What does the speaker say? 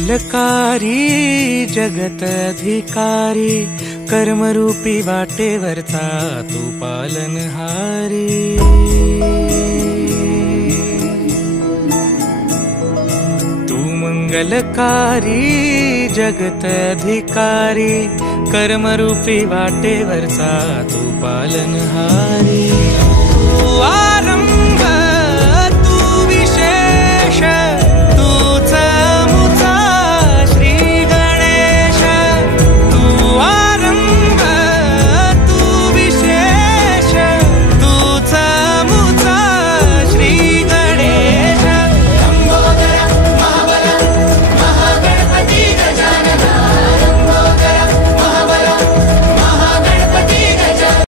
मंगलकारी जगत अधिकारी, कर्मरूपी वाटेवरचा तू पालनहारी। तू मंगलकारी जगत अधिकारी, कर्मरूपी वाटेवरचा तू पालनहारी।